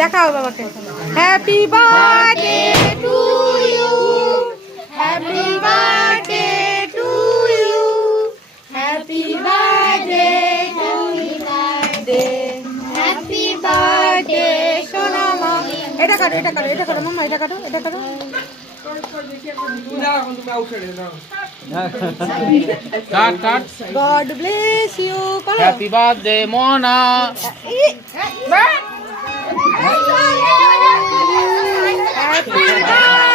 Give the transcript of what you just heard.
দেখাও বাবাকে। Happy birthday to you, happy birthday to you, happy birthday to birthday, happy birthday সোনা মা। এটা কাটো, এটা কাটো, এটা কাটো মাম্মা, এটা কাটো, এটা কাটো। God bless you. Happy birthday, Mona. Happy birthday.